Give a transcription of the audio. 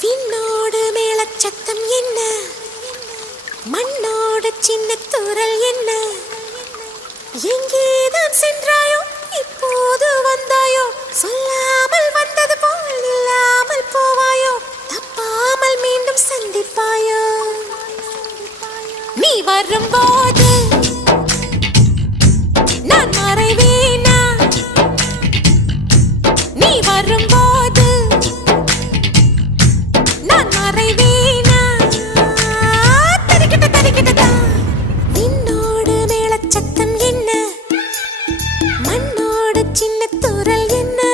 விண்ணோடு மேலச்சத்தம் என்ன மண்ணோடு சின்ன துரல் என்ன எங்கேதான் சென்றாயோ இப்போது வந்தாயோ சொல்லாமல் வந்தது போல் இல்லாமல் போவாயோ தப்பாமல் மீண்டும் சந்திப்பாயோ நீ வரும்போது நான் மறைவேனா நீ வரும்போது சின்ன துறல் என்ன